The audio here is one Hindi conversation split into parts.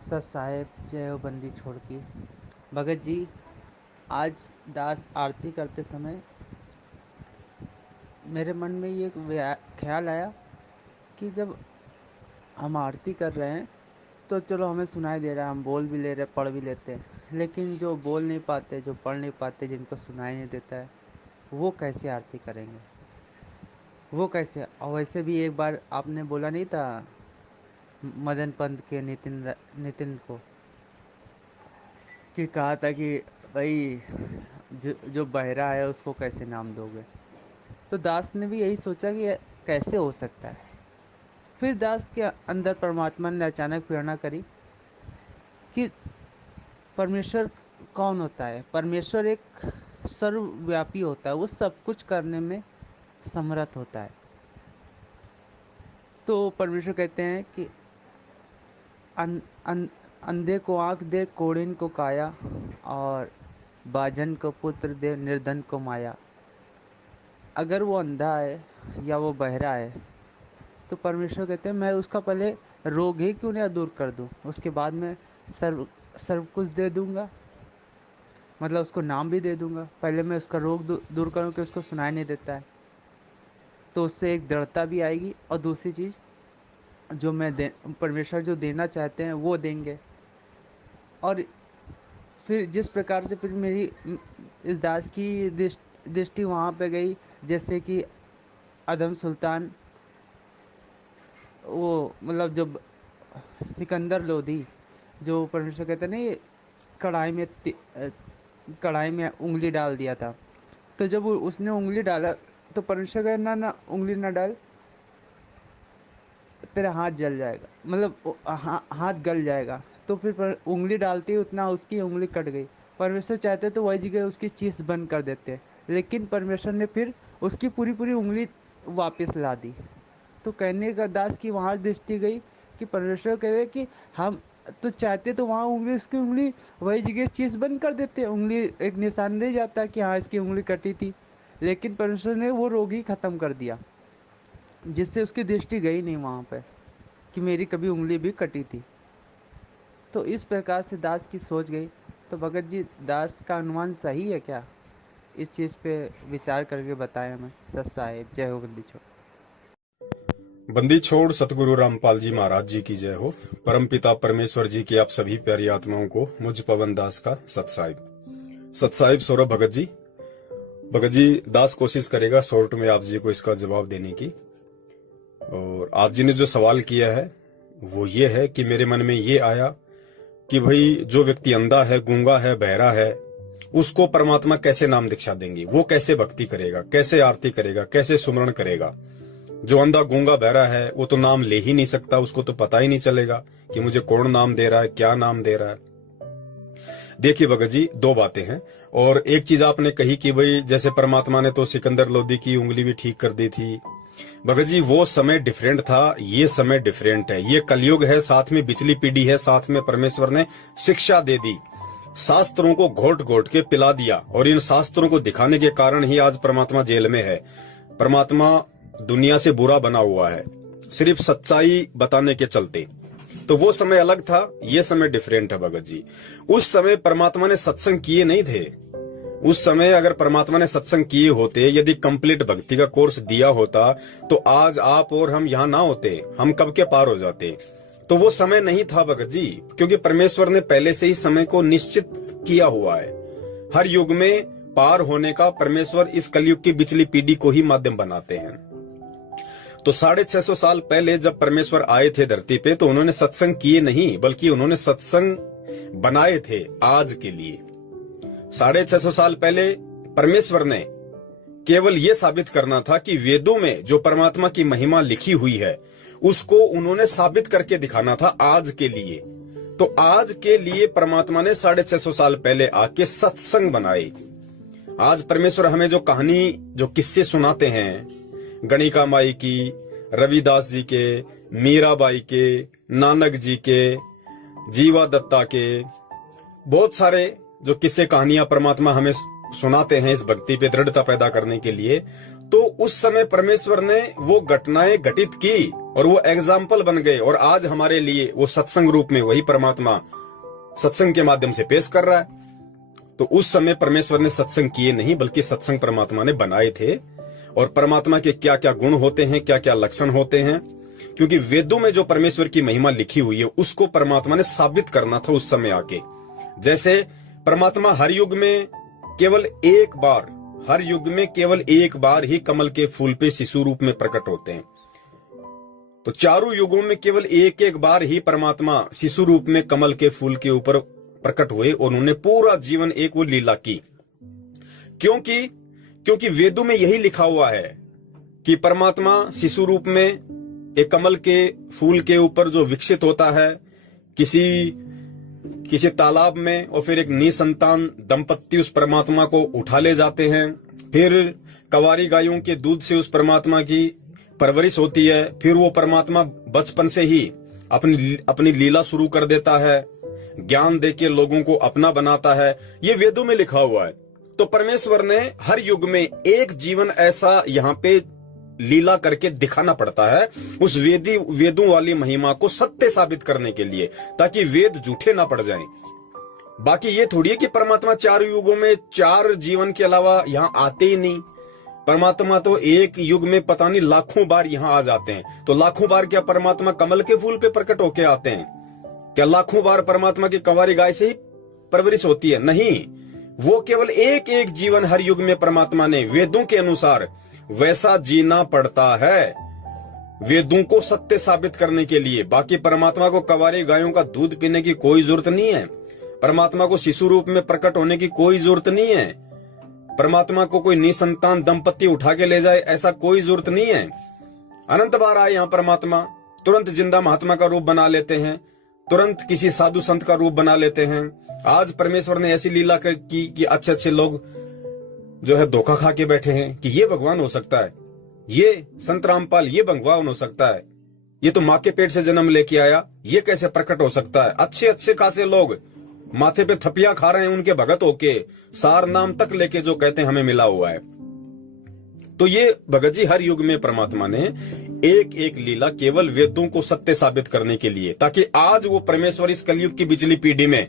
सत साहेब जय हो बंदी छोड़ की। भगत जी, आज दास आरती करते समय मेरे मन में ये ख्याल आया कि जब हम आरती कर रहे हैं तो चलो हमें सुनाई दे रहा है, हम बोल भी ले रहे, पढ़ भी लेते हैं, लेकिन जो बोल नहीं पाते, जो पढ़ नहीं पाते, जिनको सुनाई नहीं देता है, वो कैसे आरती करेंगे? वो कैसे? और वैसे भी एक बार आपने बोला नहीं था मदन पंत के नितिन को, कि कहा था कि भाई जो बहरा है उसको कैसे नाम दोगे? तो दास ने भी यही सोचा कि कैसे हो सकता है। फिर दास के अंदर परमात्मा ने अचानक प्रेरणा करी कि परमेश्वर कौन होता है? परमेश्वर एक सर्वव्यापी होता है, वो सब कुछ करने में समर्थ होता है। तो परमेश्वर कहते हैं कि अन, अन, अंधे को आँख दे, कोढ़िन को काया, और बाजन को पुत्र दे, निर्धन को माया। अगर वो अंधा है या वो बहरा है तो परमेश्वर कहते हैं मैं उसका पहले रोग ही क्यों ना दूर कर दूं, उसके बाद में सर्व सर्व कुछ दे दूंगा, मतलब उसको नाम भी दे दूंगा। पहले मैं उसका रोग दूर करूं कि उसको सुनाई नहीं देता है, तो उससे एक दृढ़ता भी आएगी, और दूसरी चीज़ जो परमेश्वर जो देना चाहते हैं वो देंगे। और फिर जिस प्रकार से फिर मेरी इस दास की दृष्टि वहाँ पे गई, जैसे कि अदम सुल्तान, वो मतलब जब सिकंदर लोधी, जो परमेश्वर कहते नहीं कढ़ाई में कढ़ाई में उंगली डाल दिया था, तो जब उसने उंगली डाला तो परमेश्वर कहते ना ना उंगली ना डाल, तेरा हाथ जल जाएगा, मतलब हाथ गल जाएगा। तो फिर उंगली डालती उतना उसकी उंगली कट गई। परमेश्वर चाहते तो वही जगह उसकी चीज बंद कर देते, लेकिन परमेश्वर ने फिर उसकी पूरी पूरी उंगली वापस ला दी। तो कहने का दास की वहाँ दृष्टि गई कि परमेश्वर कह रहे कि हम तो चाहते तो वहाँ उंगली, उसकी उंगली वही जगह चीज बंद कर देते, उंगली एक निशान रह जाता कि हाँ इसकी उंगली कटी थी, लेकिन परमेश्वर ने वो रोग ही खत्म कर दिया, जिससे उसकी दृष्टि गई नहीं वहाँ पे कि मेरी कभी उंगली भी कटी थी। तो इस प्रकार से दास की सोच गई। तो भगत जी, दास का अनुमान सही है क्या? इस चीज़ पे विचार करके बताएं हमें। सत साहेब जय हो बंदी छोड़। बंदी छोड़ सतगुरु रामपाल जी महाराज जी की जय हो। परमपिता परमेश्वर जी की आप सभी प्यारी आत्माओं को मुझ पवन दास का सत साहिब सौरभ भगत जी दास कोशिश करेगा शॉर्ट में आप जी को इसका जवाब देने की। और आप जी ने जो सवाल किया है वो ये है कि मेरे मन में ये आया कि भाई जो व्यक्ति अंधा है, गूंगा है, बहरा है, उसको परमात्मा कैसे नाम दीक्षा देंगी? वो कैसे भक्ति करेगा, कैसे आरती करेगा, कैसे सुमरण करेगा? जो अंधा गूंगा बहरा है वो तो नाम ले ही नहीं सकता, उसको तो पता ही नहीं चलेगा कि मुझे कौन नाम दे रहा है, क्या नाम दे रहा है। देखिए भगत जी, दो बातें हैं। और एक चीज आपने कही कि भाई जैसे परमात्मा ने तो सिकंदर लोधी की उंगली भी ठीक कर दी थी। भगत जी वो समय डिफरेंट था, ये समय डिफरेंट है। ये कलयुग है, साथ में पिछली पीढ़ी है, साथ में परमेश्वर ने शिक्षा दे दी, शास्त्रों को घोट घोट के पिला दिया, और इन शास्त्रों को दिखाने के कारण ही आज परमात्मा जेल में है। परमात्मा दुनिया से बुरा बना हुआ है सिर्फ सच्चाई बताने के चलते। तो वो समय अलग था, ये समय डिफरेंट है भगत जी। उस समय परमात्मा ने सत्संग किए नहीं थे। उस समय अगर परमात्मा ने सत्संग किए होते, यदि कंप्लीट भक्ति का कोर्स दिया होता, तो आज आप और हम यहाँ ना होते, हम कब के पार हो जाते। तो वो समय नहीं था भगत जी, क्योंकि परमेश्वर ने पहले से ही समय को निश्चित किया हुआ है। हर युग में पार होने का परमेश्वर इस कलयुग की पिछली पीढ़ी को ही माध्यम बनाते हैं। तो 650 साल पहले जब परमेश्वर आए थे धरती पे, तो उन्होंने सत्संग किए नहीं, बल्कि उन्होंने सत्संग बनाए थे आज के लिए। 650 साल पहले परमेश्वर ने केवल यह साबित करना था कि वेदों में जो परमात्मा की महिमा लिखी हुई है उसको उन्होंने साबित करके दिखाना था आज के लिए। तो आज के लिए परमात्मा ने 650 साल पहले आके सत्संग बनाए। आज परमेश्वर हमें जो कहानी, जो किस्से सुनाते हैं, गणिका माई की, रविदास जी के, मीराबाई के, नानक जी के, जीवा दत्ता के, बहुत सारे जो किस्से कहानियां परमात्मा हमें सुनाते हैं इस भक्ति पे दृढ़ता पैदा करने के लिए। तो उस समय परमेश्वर ने वो घटनाएं घटित की और वो एग्जाम्पल बन गए, और आज हमारे लिए वो सत्संग रूप में वही परमात्मा सत्संग के माध्यम से पेश कर रहा है। तो उस समय परमेश्वर ने सत्संग किए नहीं, बल्कि सत्संग परमात्मा ने बनाए थे। और परमात्मा के क्या क्या गुण होते हैं, क्या क्या लक्षण होते हैं, क्योंकि वेदों में जो परमेश्वर की महिमा लिखी हुई है उसको परमात्मा ने साबित करना था उस समय आके। जैसे परमात्मा हर युग में केवल एक बार, हर युग में केवल एक बार ही कमल के फूल पे शिशु रूप में प्रकट होते हैं। तो चारों युगों में केवल एक एक बार ही परमात्मा शिशु रूप में कमल के फूल के ऊपर प्रकट हुए, और उन्होंने पूरा जीवन एक वो लीला की। क्योंकि वेदों में यही लिखा हुआ है कि परमात्मा शिशु रूप में एक कमल के फूल के ऊपर जो विकसित होता है किसी तालाब में, और फिर एक निसंतान दंपत्ति उस परमात्मा को उठा ले जाते हैं। फिर कवारी गायों के दूध से उस परमात्मा की परवरिश होती है। फिर वो परमात्मा बचपन से ही अपनी लीला शुरू कर देता है, ज्ञान देके लोगों को अपना बनाता है। ये वेदों में लिखा हुआ है। तो परमेश्वर ने हर युग में एक जीवन ऐसा यहाँ पे लीला करके दिखाना पड़ता है, उस वेदों वाली महिमा को सत्य साबित करने के लिए, ताकि वेद झूठे ना पड़ जाएं। बाकी ये थोड़ी है कि परमात्मा चार युगों में चार जीवन के अलावा यहाँ आते ही नहीं। परमात्मा तो एक युग में पता नहीं लाखों बार यहाँ आ जाते हैं। तो लाखों बार क्या परमात्मा कमल के फूल पे प्रकट होके आते हैं? क्या लाखों बार परमात्मा की कंवारी गाय से ही परवरिश होती है? नहीं, वो केवल एक एक जीवन हर युग में परमात्मा ने वेदों के अनुसार वैसा जीना पड़ता है, वेदों को सत्य साबित करने के लिए। बाकी परमात्मा को कंवारी गायों का दूध पीने की कोई जरूरत नहीं है, परमात्मा को शिशु रूप में प्रकट होने की कोई जरूरत नहीं है, परमात्मा को कोई निसंतान दंपत्ति उठा के ले जाए ऐसा कोई जरूरत नहीं है। अनंत बार आए यहाँ परमात्मा, तुरंत जिंदा महात्मा का रूप बना लेते हैं, तुरंत किसी साधु संत का रूप बना लेते हैं। आज परमेश्वर ने ऐसी लीला की कि अच्छे अच्छे लोग जो है धोखा खा के बैठे हैं कि ये भगवान हो सकता है, ये संत रामपाल ये भगवान हो सकता है, ये तो माँ के पेट से जन्म लेके आया, ये कैसे प्रकट हो सकता है। अच्छे अच्छे खासे लोग माथे पे थपिया खा रहे हैं उनके भगत होके, सार नाम तक लेके जो कहते हैं हमें मिला हुआ है। तो ये भगत जी हर युग में परमात्मा ने एक एक लीला केवल वेदों को सत्य साबित करने के लिए, ताकि आज वो परमेश्वर इस कलयुग की बिजली पीढ़ी में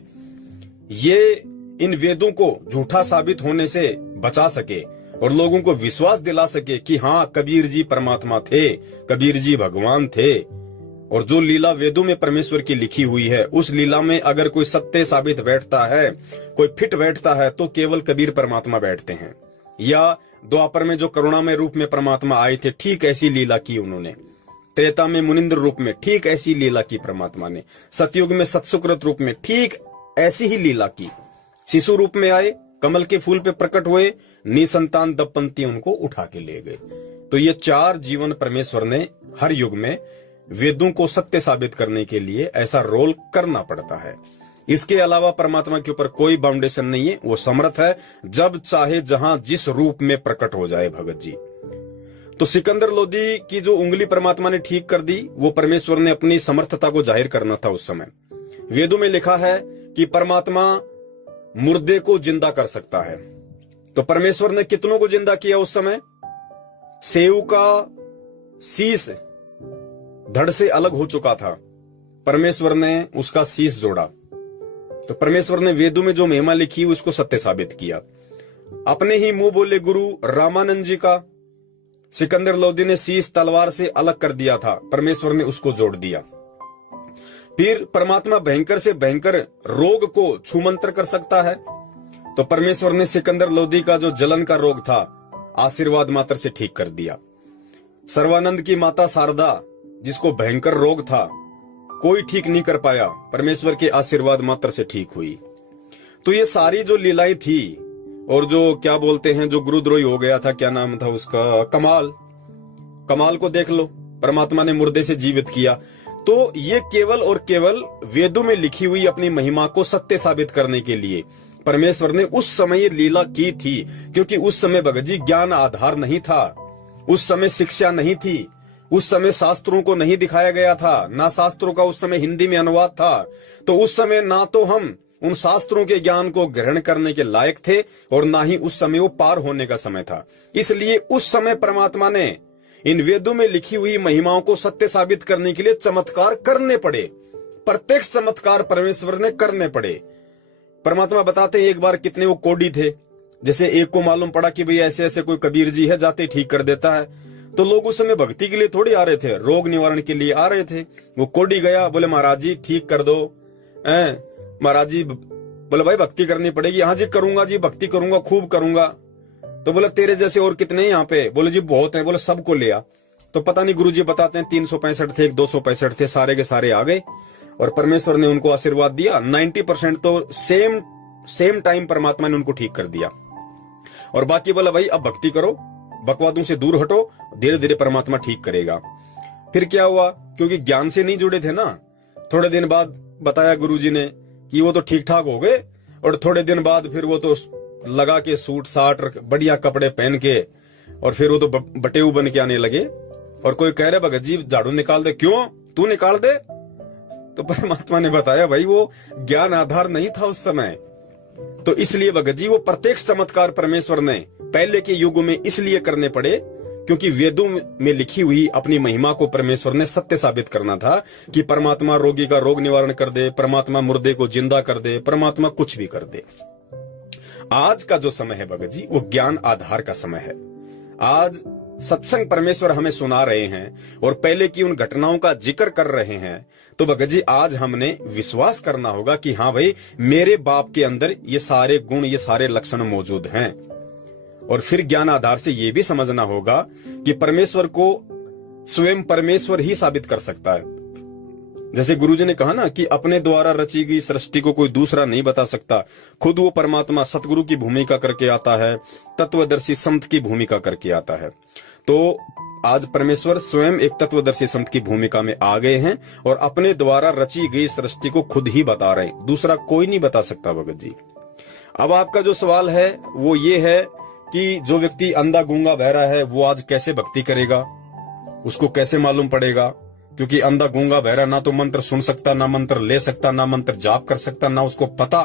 ये इन वेदों को झूठा साबित होने से बचा सके और लोगों को विश्वास दिला सके कि हाँ कबीर जी परमात्मा थे, कबीर जी भगवान थे। और जो लीला वेदों में परमेश्वर की लिखी हुई है उस लीला में अगर कोई सत्य साबित बैठता है, कोई फिट बैठता है, तो केवल कबीर परमात्मा बैठते हैं। या द्वापर में जो करुणामय रूप में परमात्मा आए थे, ठीक ऐसी लीला की उन्होंने। त्रेता में मुनिंद्र रूप में ठीक ऐसी लीला की परमात्मा ने। सतयुग में सत्सुकृत रूप में ठीक ऐसी ही लीला की। शिशु रूप में आए, कमल के फूल पे प्रकट हुए, निसंतान दंपत्ति उनको उठा के ले गए। तो ये चार जीवन परमेश्वर ने हर युग में वेदों को सत्य साबित करने के लिए ऐसा रोल करना पड़ता है। इसके अलावा परमात्मा के ऊपर कोई बाउंडेशन नहीं है, वो समर्थ है जब चाहे जहां जिस रूप में प्रकट हो जाए। भगत जी तो सिकंदर लोदी की जो उंगली परमात्मा ने ठीक कर दी, वो परमेश्वर ने अपनी समर्थता को जाहिर करना था उस समय। वेदों में लिखा है कि परमात्मा मुर्दे को जिंदा कर सकता है। तो परमेश्वर ने कितनों को जिंदा किया उस समय? सेव का शीश धड़ से अलग हो चुका था, परमेश्वर ने उसका शीश जोड़ा। तो परमेश्वर ने वेदों में जो महिमा लिखी उसको सत्य साबित किया। अपने ही मुंह बोले गुरु रामानंद जी का सिकंदर लोदी ने शीश तलवार से अलग कर दिया था, परमेश्वर ने उसको जोड़ दिया। फिर परमात्मा भयंकर से भयंकर रोग को छूमंतर कर सकता है, तो परमेश्वर ने सिकंदर लोदी का जो जलन का रोग था आशीर्वाद मात्र से ठीक कर दिया। सर्वानंद की माता शारदा जिसको भयंकर रोग था, कोई ठीक नहीं कर पाया, परमेश्वर के आशीर्वाद मात्र से ठीक हुई। तो ये सारी जो लीलाएं थी, और जो क्या बोलते हैं जो गुरुद्रोही हो गया था, क्या नाम था उसका, कमाल को देख लो, परमात्मा ने मुर्दे से जीवित किया। तो ये केवल और केवल वेदों में लिखी हुई अपनी महिमा को सत्य साबित करने के लिए परमेश्वर ने उस समय ये लीला की थी। क्योंकि उस समय भगत जी ज्ञान आधार नहीं था, उस समय शिक्षा नहीं थी, उस समय शास्त्रों को नहीं दिखाया गया था, ना शास्त्रों का उस समय हिंदी में अनुवाद था। तो उस समय ना तो हम उन शास्त्रों के ज्ञान को ग्रहण करने के लायक थे और ना ही उस समय वो पार होने का समय था। इसलिए उस समय परमात्मा ने इन वेदों में लिखी हुई महिमाओं को सत्य साबित करने के लिए चमत्कार करने पड़े। प्रत्यक्ष चमत्कार परमेश्वर ने करने पड़े। परमात्मा बताते हैं एक बार कितने वो कोढ़ी थे। जैसे एक को मालूम पड़ा कि भाई ऐसे ऐसे कोई कबीर जी है, जाते ठीक कर देता है, तो लोग उस समय भक्ति के लिए थोड़ी आ रहे थे, रोग निवारण के लिए आ रहे थे। वो कोढ़ी गया, बोले महाराज जी ठीक कर दो। महाराज जी बोले भाई भक्ति करनी पड़ेगी। हाँ जी करूंगा जी, भक्ति करूंगा, खूब करूंगा। तो बोले तेरे जैसे और कितने हैं यहाँ पे? बोले जी बहुत हैं। बोले सबको ले आ। तो पता नहीं गुरुजी बताते हैं 365 थे, 265 थे, सारे के सारे आ गए और परमेश्वर ने उनको आशीर्वाद दिया। 90% तो सेम टाइम परमात्मा ने उनको ठीक कर दिया। और बाकी बोला भाई अब भक्ति करो, बकवादों से दूर हटो, धीरे धीरे परमात्मा ठीक करेगा। फिर क्या हुआ, क्योंकि ज्ञान से नहीं जुड़े थे ना, थोड़े दिन बाद बताया गुरुजी ने कि वो तो ठीक ठाक हो गए। और थोड़े दिन बाद फिर वो तो लगा के सूट साट बढ़िया कपड़े पहन के और फिर वो तो बटेऊ बन के आने लगे। और कोई कह रहे भगत जी झाड़ू निकाल दे। क्यों? तू निकाल दे। तो परमात्मा ने बताया भाई वो ज्ञान आधार नहीं था उस समय। तो इसलिए भगत जी वो प्रत्यक्ष चमत्कार परमेश्वर ने पहले के युगों में इसलिए करने पड़े क्योंकि वेदों में लिखी हुई अपनी महिमा को परमेश्वर ने सत्य साबित करना था कि परमात्मा रोगी का रोग निवारण कर दे, परमात्मा मुर्दे को जिंदा कर दे, परमात्मा कुछ भी कर दे। आज का जो समय है भगत जी वो ज्ञान आधार का समय है। आज सत्संग परमेश्वर हमें सुना रहे हैं और पहले की उन घटनाओं का जिक्र कर रहे हैं। तो भगत जी आज हमने विश्वास करना होगा कि हाँ भाई मेरे बाप के अंदर ये सारे गुण, ये सारे लक्षण मौजूद हैं। और फिर ज्ञान आधार से ये भी समझना होगा कि परमेश्वर को स्वयं परमेश्वर ही साबित कर सकता है। जैसे गुरुजी ने कहा ना कि अपने द्वारा रची गई सृष्टि को कोई दूसरा नहीं बता सकता, खुद वो परमात्मा सतगुरु की भूमिका करके आता है, तत्वदर्शी संत की भूमिका करके आता है। तो आज परमेश्वर स्वयं एक तत्वदर्शी संत की भूमिका में आ गए हैं और अपने द्वारा रची गई सृष्टि को खुद ही बता रहे हैं, दूसरा कोई नहीं बता सकता भगत जी। अब आपका जो सवाल है वो ये है कि जो व्यक्ति अंधा गूंगा बहरा है वो आज कैसे भक्ति करेगा, उसको कैसे मालूम पड़ेगा? क्योंकि अंधा गूंगा बहरा ना तो मंत्र सुन सकता, ना मंत्र ले सकता, ना मंत्र जाप कर सकता, ना उसको पता।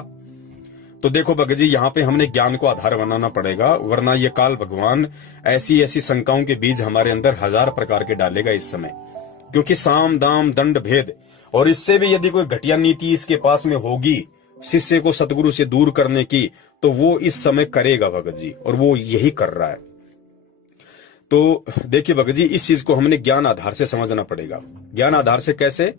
तो देखो भगत जी यहाँ पे हमने ज्ञान को आधार बनाना पड़ेगा, वरना ये काल भगवान ऐसी ऐसी शंकाओं के बीज हमारे अंदर 1000 प्रकार के डालेगा इस समय। क्योंकि साम दाम दंड भेद, और इससे भी यदि कोई घटिया नीति इसके पास में होगी शिष्य को सतगुरु से दूर करने की, तो वो इस समय करेगा भगत जी, और वो यही कर रहा है। तो देखिए भगत जी इस चीज को हमने ज्ञान आधार से समझना पड़ेगा। ज्ञान आधार से कैसे?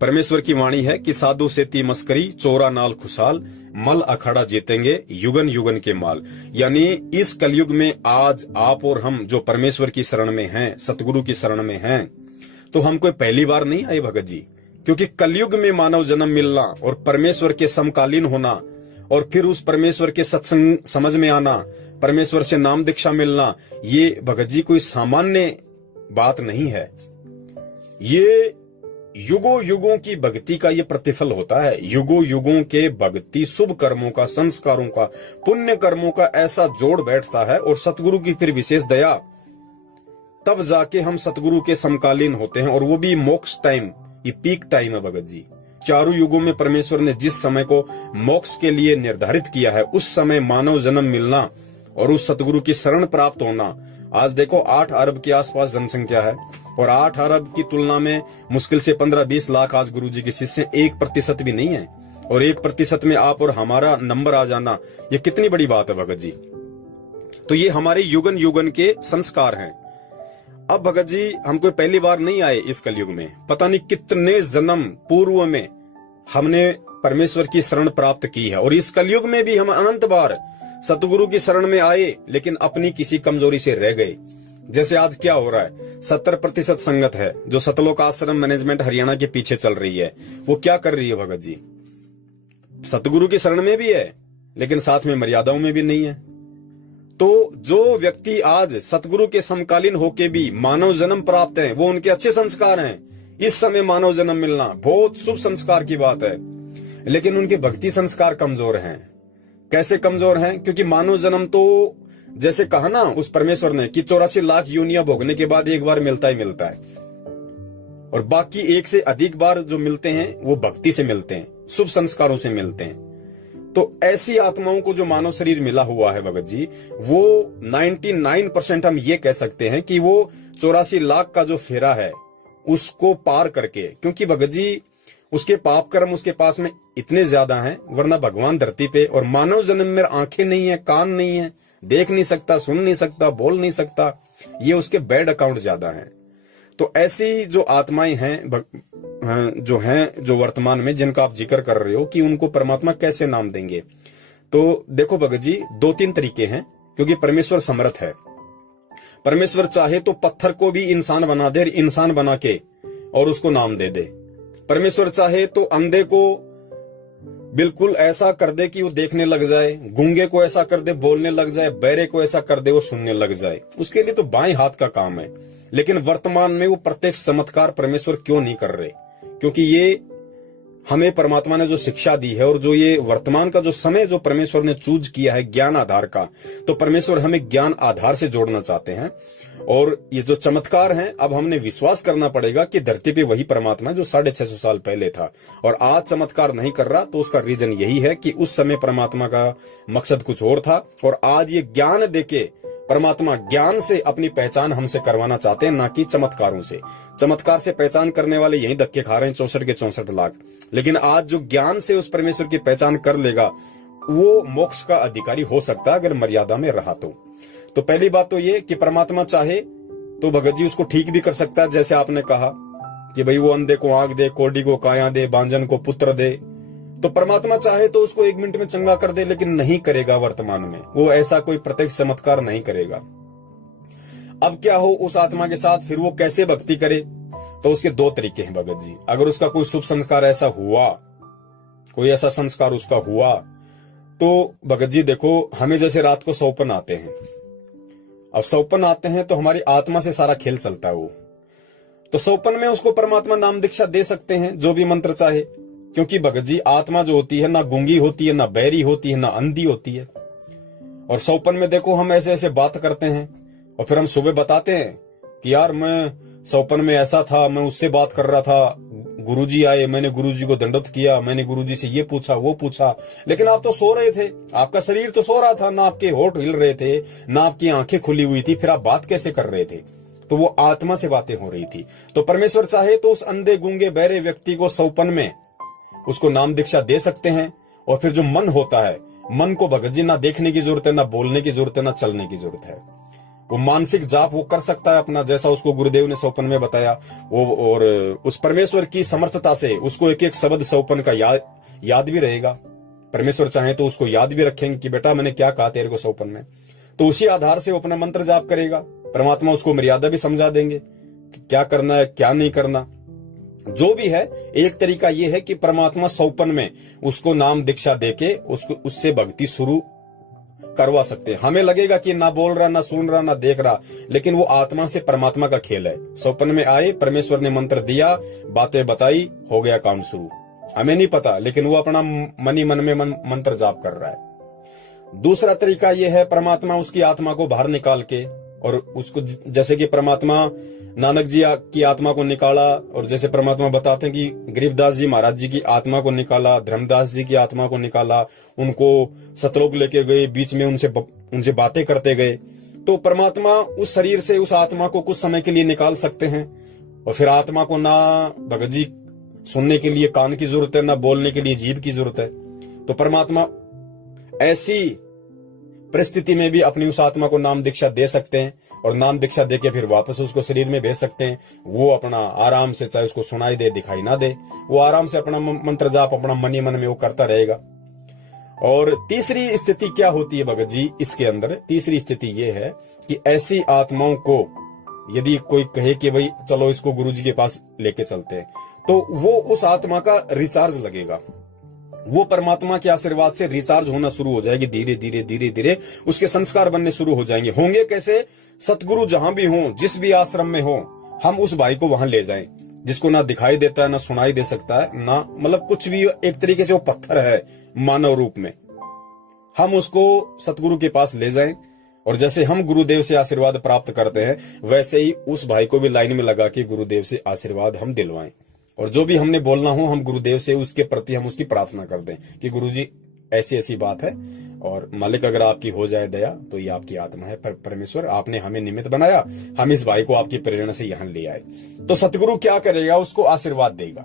परमेश्वर की वाणी है कि साधु से ती मस्करी, चोरा नाल खुशाल, मल अखाड़ा जीतेंगे युगन युगन के माल। यानी इस कलयुग में आज आप और हम जो परमेश्वर की शरण में हैं, सतगुरु की शरण में हैं, तो हम कोई पहली बार नहीं आए भगत जी। क्योंकि कलयुग में मानव जन्म मिलना और परमेश्वर के समकालीन होना और फिर उस परमेश्वर के सत्संग समझ में आना, परमेश्वर से नाम दीक्षा मिलना, ये भगत जी कोई सामान्य बात नहीं है। ये युगों युगों की भक्ति का ये प्रतिफल होता है। युगों युगों के भक्ति, शुभ कर्मों का, संस्कारों का, पुण्य कर्मों का ऐसा जोड़ बैठता है और सतगुरु की फिर विशेष दया, तब जाके हम सतगुरु के समकालीन होते हैं। और वो भी मोक्ष टाइम, ये पीक टाइम है भगत जी। चारों युगों में परमेश्वर ने जिस समय को मोक्ष के लिए निर्धारित किया है, उस समय मानव जन्म मिलना और उस सतगुरु की शरण प्राप्त होना। आज देखो 8 अरब के आसपास जनसंख्या है और 8 अरब की तुलना में मुश्किल से 15-20 लाख आज गुरुजी के शिष्य, 1% भी नहीं है। और 1% में आप और हमारा नंबर आ जाना, ये कितनी बड़ी बात है भगत जी। तो ये हमारे युगन युगन के संस्कार हैं। अब भगत जी हम कोई पहली बार नहीं आए इस कलयुग में, पता नहीं कितने जन्म पूर्व में हमने परमेश्वर की शरण प्राप्त की है। और इस कलयुग में भी हम अनंत बार सतगुरु की शरण में आए, लेकिन अपनी किसी कमजोरी से रह गए। जैसे आज क्या हो रहा है, 70% संगत है जो सतलोक आश्रम मैनेजमेंट हरियाणा के पीछे चल रही है। वो क्या कर रही है भगत जी? सतगुरु की शरण में भी है लेकिन साथ में मर्यादाओं में भी नहीं है। तो जो व्यक्ति आज सतगुरु के समकालीन होके भी मानव जन्म प्राप्त है, वो उनके अच्छे संस्कार हैं। इस समय मानव जन्म मिलना बहुत शुभ संस्कार की बात है, लेकिन उनके भक्ति संस्कार कमजोर हैं। कैसे कमजोर हैं? क्योंकि मानव जन्म तो जैसे कहा ना उस परमेश्वर ने कि 84 लाख योनियां भोगने के बाद एक बार मिलता ही मिलता है, और बाकी 1 से अधिक बार जो मिलते हैं वो भक्ति से मिलते हैं, शुभ संस्कारों से मिलते हैं। तो ऐसी आत्माओं को जो मानव शरीर मिला हुआ है भगत जी, वो 99% हम ये कह सकते हैं कि वो 84 लाख का जो फेरा है उसको पार करके, क्योंकि भगत जी उसके पाप कर्म उसके पास में इतने ज्यादा हैं, वरना भगवान धरती पे और मानव जन्म में आंखें नहीं है, कान नहीं है, देख नहीं सकता, सुन नहीं सकता, बोल नहीं सकता, ये उसके बैड अकाउंट ज्यादा हैं। तो ऐसी जो आत्माएं हैं जो वर्तमान में जिनका आप जिक्र कर रहे हो कि उनको परमात्मा कैसे नाम देंगे, तो देखो भगत जी 2-3 तरीके हैं, क्योंकि परमेश्वर समर्थ है। परमेश्वर चाहे तो पत्थर को भी इंसान बना दे, इंसान बना के और उसको नाम दे दे। परमेश्वर चाहे तो अंधे को बिल्कुल ऐसा कर दे कि वो देखने लग जाए, गूंगे को ऐसा कर दे बोलने लग जाए, बहरे को ऐसा कर दे वो सुनने लग जाए। उसके लिए तो बाएं हाथ का काम है। लेकिन वर्तमान में वो प्रत्यक्ष चमत्कार परमेश्वर क्यों नहीं कर रहे? क्योंकि ये हमें परमात्मा ने जो शिक्षा दी है और जो ये वर्तमान का जो समय जो परमेश्वर ने चूज किया है ज्ञान आधार का, तो परमेश्वर हमें ज्ञान आधार से जोड़ना चाहते हैं। और ये जो चमत्कार हैं, अब हमने विश्वास करना पड़ेगा कि धरती पे वही परमात्मा जो 650 साल पहले था और आज चमत्कार नहीं कर रहा। तो उसका रीजन यही है कि उस समय परमात्मा का मकसद कुछ और था और आज ये ज्ञान देके परमात्मा ज्ञान से अपनी पहचान हमसे करवाना चाहते हैं, ना कि चमत्कारों से। चमत्कार से पहचान करने वाले यही धक्के खा रहे हैं 64 के 64 लाख। लेकिन आज जो ज्ञान से उस परमेश्वर की पहचान कर लेगा वो मोक्ष का अधिकारी हो सकता है, अगर मर्यादा में रहा तो पहली बात तो ये कि परमात्मा चाहे तो भगत जी उसको ठीक भी कर सकता है, जैसे आपने कहा कि भाई वो अंधे को आंख दे, कोढ़ी को काया दे, बांझन को पुत्र दे। तो परमात्मा चाहे तो उसको 1 मिनट में चंगा कर दे, लेकिन नहीं करेगा। वर्तमान में वो ऐसा कोई प्रत्यक्ष चमत्कार नहीं करेगा। अब क्या हो उस आत्मा के साथ, फिर वो कैसे भक्ति करे? तो उसके 2 तरीके हैं भगत जी। अगर उसका कोई शुभ संस्कार ऐसा हुआ, कोई ऐसा संस्कार उसका हुआ, तो भगत जी देखो, हमें जैसे रात को सौपन आते हैं, अब सौपन आते हैं तो हमारी आत्मा से सारा खेल चलता है वो। तो सौपन में उसको परमात्मा नाम दीक्षा दे सकते हैं, जो भी मंत्र चाहे, क्योंकि भगत जी आत्मा जो होती है ना गूंगी होती है, ना बहरी होती है, ना अंधी होती है। और सौपन में देखो हम ऐसे ऐसे बात करते हैं और फिर हम सुबह बताते हैं कि यार मैं सौपन में ऐसा था, मैं उससे बात कर रहा था, गुरुजी आए, मैंने गुरुजी को दंडवत किया, मैंने गुरुजी से ये पूछा वो पूछा। लेकिन आप तो सो रहे थे, आपका शरीर तो सो रहा था, ना आपके होठ हिल रहे थे, ना आपकी आंखें खुली हुई थी, फिर आप बात कैसे कर रहे थे? तो वो आत्मा से बातें हो रही थी। तो परमेश्वर चाहे तो उस अंधे गूंगे बहरे व्यक्ति को सौपन में उसको नाम दीक्षा दे सकते हैं। और फिर जो मन होता है, मन को भगत जी ना देखने की जरूरत है, ना बोलने की जरूरत है, ना चलने की जरूरत है। वो मानसिक जाप वो कर सकता है अपना, जैसा उसको गुरुदेव ने सौपन में बताया वो। और उस परमेश्वर की समर्थता से उसको एक एक शब्द सौपन का याद भी रहेगा। परमेश्वर चाहे तो उसको याद भी रखेंगे कि बेटा मैंने क्या कहा तेरे को सौपन में। तो उसी आधार से वो अपना मंत्र जाप करेगा। परमात्मा उसको मर्यादा भी समझा देंगे कि क्या करना है क्या नहीं करना। जो भी है, एक तरीका यह है कि परमात्मा सौपन में उसको नाम दीक्षा देके उसको उससे भक्ति शुरू करवा सकते हैं। हमें लगेगा कि ना बोल रहा, ना सुन रहा, ना देख रहा, लेकिन वो आत्मा से परमात्मा का खेल है। सौपन में आए, परमेश्वर ने मंत्र दिया, बातें बताई, हो गया काम शुरू। हमें नहीं पता, लेकिन वो अपना मनी मन में मंत्र जाप कर रहा है। दूसरा तरीका यह है, परमात्मा उसकी आत्मा को बाहर निकाल के और उसको, जैसे कि परमात्मा नानक जी की आत्मा को निकाला, और जैसे परमात्मा बताते हैं कि गरीबदास जी महाराज जी की आत्मा को निकाला, धर्मदास जी की आत्मा को निकाला, उनको सतलोक लेके गए, बीच में उनसे बातें करते गए। तो परमात्मा उस शरीर से उस आत्मा को कुछ समय के लिए निकाल सकते हैं। और फिर आत्मा को ना भगत जी सुनने के लिए कान की जरूरत है, ना बोलने के लिए जीभ की जरूरत है। तो परमात्मा ऐसी परिस्थिति में भी अपनी उस आत्मा को नाम दीक्षा दे सकते हैं और नाम दीक्षा देके फिर वापस उसको शरीर में भेज सकते हैं। वो अपना आराम से, चाहे उसको सुनाई दे दिखाई ना दे, वो आराम से अपना मंत्र जाप अपना मनी मन में वो करता रहेगा। और तीसरी स्थिति क्या होती है भगत जी इसके अंदर? तीसरी स्थिति ये है कि ऐसी आत्माओं को यदि कोई कहे कि भाई चलो इसको गुरुजी के पास लेके चलते हैं, तो वो उस आत्मा का रिचार्ज लगेगा। वो परमात्मा के आशीर्वाद से रिचार्ज होना शुरू हो जाएगी। धीरे धीरे धीरे धीरे उसके संस्कार बनने शुरू हो जाएंगे। होंगे कैसे? सतगुरु जहां भी हो, जिस भी आश्रम में हो, हम उस भाई को वहां ले जाएं, जिसको ना दिखाई देता है, ना सुनाई दे सकता है, ना मतलब कुछ भी। एक तरीके से वो पत्थर है मानव रूप में। हम उसको सतगुरु के पास ले जाएं और जैसे हम गुरुदेव से आशीर्वाद प्राप्त करते हैं, वैसे ही उस भाई को भी लाइन में लगा के गुरुदेव से आशीर्वाद हम दिलवाएं। और जो भी हमने बोलना हो, हम गुरुदेव से उसके प्रति हम उसकी प्रार्थना कर दें कि गुरुजी ऐसी ऐसी बात है, और मालिक अगर आपकी हो जाए दया तो ये आपकी आत्मा है। परमेश्वर आपने हमें निमित्त बनाया, हम इस भाई को आपकी प्रेरणा से यहां ले आए। तो सतगुरु क्या करेगा, उसको आशीर्वाद देगा,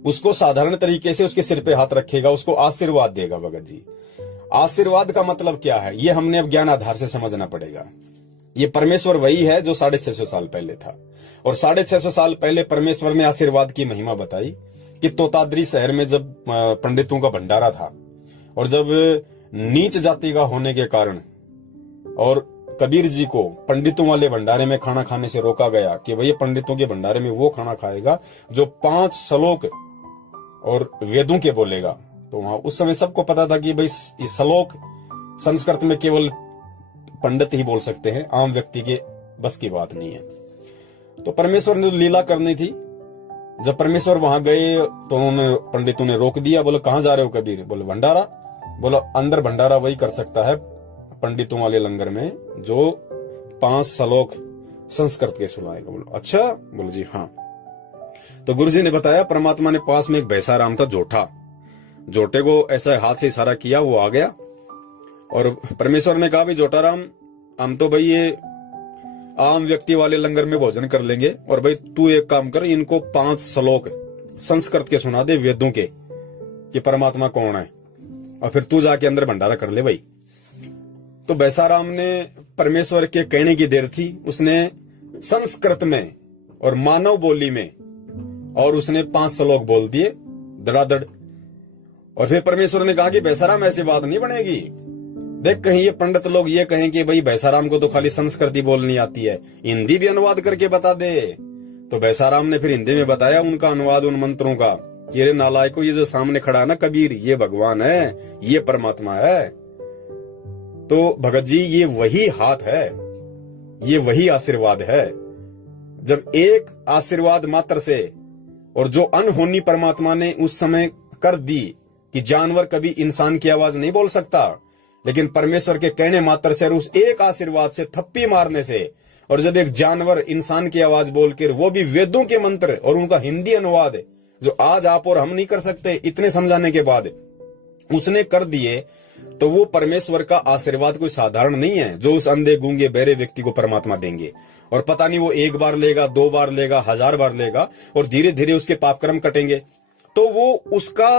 उसको साधारण तरीके से उसके सिर पे हाथ रखेगा, उसको आशीर्वाद देगा। भगत जी, आशीर्वाद का मतलब क्या है, ये हमने अब ज्ञान आधार से समझना पड़ेगा। ये परमेश्वर वही है जो 650 साल पहले था, और 650 साल पहले परमेश्वर ने आशीर्वाद की महिमा बताई कि तोताद्री शहर में जब पंडितों का भंडारा था, और जब नीच जाति का होने के कारण और कबीर जी को पंडितों वाले भंडारे में खाना खाने से रोका गया कि भैया पंडितों के भंडारे में वो खाना खाएगा जो 5 श्लोक और वेदों के बोलेगा। तो वहां उस समय सबको पता था कि भाई ये श्लोक संस्कृत में केवल पंडित ही बोल सकते हैं, आम व्यक्ति के बस की बात नहीं है। तो परमेश्वर ने लीला करनी थी। जब परमेश्वर वहां गए तो उन्होंने पंडितों ने रोक दिया, बोले कहां जा रहे हो कबीर? बोले भंडारा। बोला अंदर भंडारा वही कर सकता है पंडितों वाले लंगर में जो 5 श्लोक संस्कृत के सुनाएगा। बोलो अच्छा? बोले जी हाँ। तो गुरुजी ने बताया, परमात्मा ने पास में एक भैंसा राम था जोठा, जोटे को ऐसा हाथ से इशारा किया, वो आ गया, और परमेश्वर ने कहा भी जोटा राम, हम तो भाई ये आम व्यक्ति वाले लंगर में भोजन कर लेंगे, और भाई तू एक काम कर, इनको 5 श्लोक संस्कृत के सुना दे, वेदों के, कि परमात्मा कौन है, और फिर तू जाके अंदर भंडारा कर ले भाई। तो बैसाराम ने परमेश्वर के कहने की देर थी, उसने संस्कृत में और मानव बोली में और उसने 5 श्लोक बोल दिए धड़ाधड़। और फिर परमेश्वर ने कहा कि बैसाराम ऐसी बात नहीं बनेगी, देख कहीं ये पंडित लोग ये कहें कि भाई बैसाराम को तो खाली संस्कृत ही बोलनी आती है, हिंदी भी अनुवाद करके बता दे। तो बैसाराम ने फिर हिंदी में बताया उनका अनुवाद उन मंत्रों का कि रे नालायको, ये जो सामने खड़ा है ना कबीर, ये भगवान है, ये परमात्मा है। तो भगत जी ये वही हाथ है, ये वही आशीर्वाद है। जब एक आशीर्वाद मात्र से, और जो अनहोनी परमात्मा ने उस समय कर दी कि जानवर कभी इंसान की आवाज नहीं बोल सकता, लेकिन परमेश्वर के कहने मात्र से और उस एक आशीर्वाद से, थप्पी मारने से, और जब एक जानवर इंसान की आवाज बोलकर, वो भी वेदों के मंत्र और उनका हिंदी अनुवाद जो आज आप और हम नहीं कर सकते, इतने समझाने के बाद उसने कर दिए, तो वो परमेश्वर का आशीर्वाद कोई साधारण नहीं है जो उस अंधे गूंगे बहरे व्यक्ति को परमात्मा देंगे। और पता नहीं वो 1 बार लेगा, 2 बार लेगा, 1000 बार लेगा, और धीरे धीरे उसके पाप कर्म कटेंगे। तो वो उसका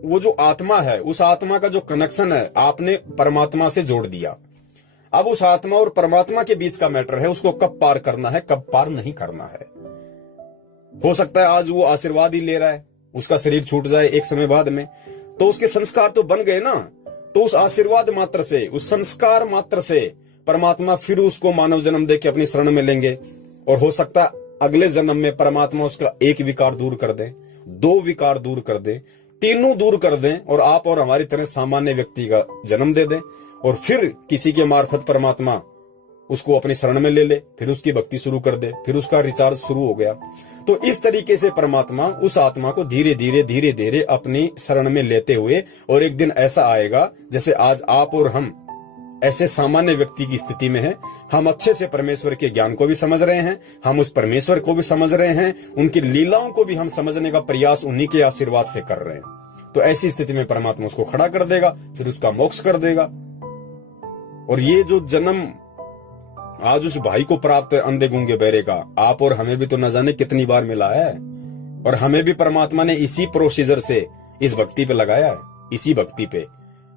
वो जो आत्मा है, उस आत्मा का जो कनेक्शन है आपने परमात्मा से जोड़ दिया। अब उस आत्मा और परमात्मा के बीच का मैटर है, उसको कब पार करना है, कब पार नहीं करना है। हो सकता है आज वो आशीर्वाद ही ले रहा है, उसका शरीर छूट जाए एक समय बाद में, तो उसके संस्कार तो बन गए ना। तो उस आशीर्वाद मात्र से, उस संस्कार मात्र से परमात्मा फिर उसको मानव जन्म दे के अपनी शरण में लेंगे। और हो सकता है अगले जन्म में परमात्मा उसका 1 विकार दूर कर दे, 2 विकार दूर कर दे, 3 दूर कर दें, और आप और हमारी तरह सामान्य व्यक्ति का जन्म दे दें, और फिर किसी के मार्फत परमात्मा उसको अपनी शरण में ले ले, फिर उसकी भक्ति शुरू कर दे, फिर उसका रिचार्ज शुरू हो गया। तो इस तरीके से परमात्मा उस आत्मा को धीरे धीरे अपनी शरण में लेते हुए, और एक दिन ऐसा आएगा जैसे आज आप और हम ऐसे सामान्य व्यक्ति की स्थिति में हैं, हम अच्छे से परमेश्वर के ज्ञान को भी समझ रहे हैं, हम उस परमेश्वर को भी समझ रहे हैं, उनकी लीलाओं को भी हम समझने का प्रयास उन्हीं के आशीर्वाद से कर रहे हैं। तो ऐसी स्थिति में परमात्मा उसको खड़ा कर देगा, फिर उसका मोक्ष कर देगा। और ये जो जन्म आज उस भाई को प्राप्त है अंधे गूंगे बहरे का, आप और हमें भी तो न जाने कितनी बार मिला है, और हमें भी परमात्मा ने इसी प्रोसीजर से इस भक्ति पे लगाया है, इसी भक्ति पे।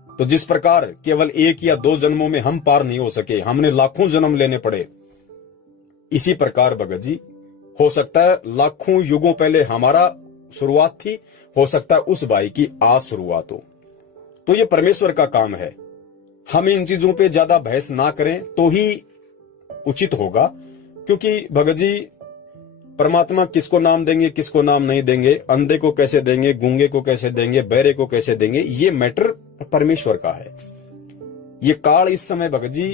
तो जिस प्रकार केवल 1 या 2 जन्मों में हम पार नहीं हो सके, हमने लाखों जन्म लेने पड़े, इसी प्रकार भगत जी हो सकता है लाखों युगों पहले हमारा शुरुआत थी, हो सकता है उस भाई की आज शुरुआत हो। तो ये परमेश्वर का काम है, हम इन चीजों पे ज्यादा बहस ना करें तो ही उचित होगा। क्योंकि भगत जी परमात्मा किसको नाम देंगे, किसको नाम नहीं देंगे, अंधे को कैसे देंगे, गूंगे को कैसे देंगे, बहरे को कैसे देंगे, ये मैटर परमेश्वर का है। ये काल इस समय भगत जी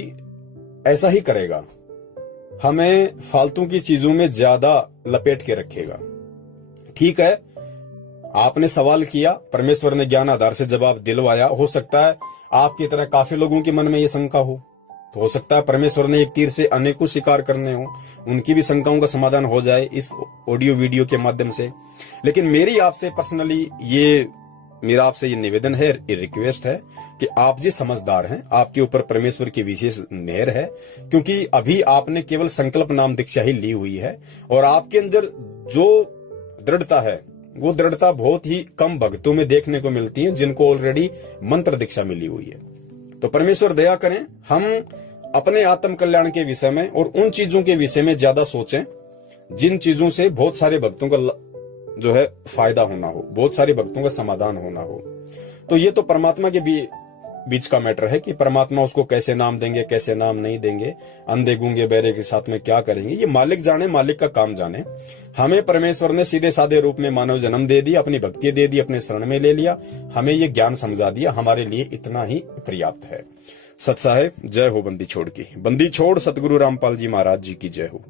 ऐसा ही करेगा, हमें फालतू की चीजों में ज्यादा लपेट के रखेगा। ठीक है, आपने सवाल किया, परमेश्वर ने ज्ञान आधार से जवाब दिलवाया। हो सकता है आपकी तरह काफी लोगों के मन में ये शंका हो, तो हो सकता है परमेश्वर ने एक तीर से अनेकों शिकार करने हो, उनकी भी शंकाओं का समाधान हो जाए इस ऑडियो वीडियो के माध्यम से। लेकिन मेरी आपसे पर्सनली ये मेरा आपसे ये निवेदन है, ये रिक्वेस्ट है कि आप जी समझदार हैं, आपके ऊपर परमेश्वर की विशेष मेहर है, क्योंकि अभी आपने केवल संकल्प नाम दीक्षा ही ली हुई है और आपके अंदर जो दृढ़ता है वो दृढ़ता बहुत ही कम भक्तों में देखने को मिलती है जिनको ऑलरेडी मंत्र दीक्षा मिली हुई है। तो परमेश्वर दया करें, हम अपने आत्म कल्याण के विषय में और उन चीजों के विषय में ज्यादा सोचें जिन चीजों से बहुत सारे भक्तों का जो है फायदा होना हो, बहुत सारे भक्तों का समाधान होना हो। तो ये तो परमात्मा के बीच का मैटर है कि परमात्मा उसको कैसे नाम देंगे, कैसे नाम नहीं देंगे, अंधे गूंगे बहरे के साथ में क्या करेंगे, ये मालिक जाने, मालिक का काम जाने। हमें परमेश्वर ने सीधे साधे रूप में मानव जन्म दे दिया, अपनी भक्ति दे दी, अपने शरण में ले लिया, हमें ये ज्ञान समझा दिया, हमारे लिए इतना ही पर्याप्त है। सत साहेब, जय हो बंदी छोड़ की। बंदी छोड़ सतगुरु रामपाल जी महाराज जी की जय हो।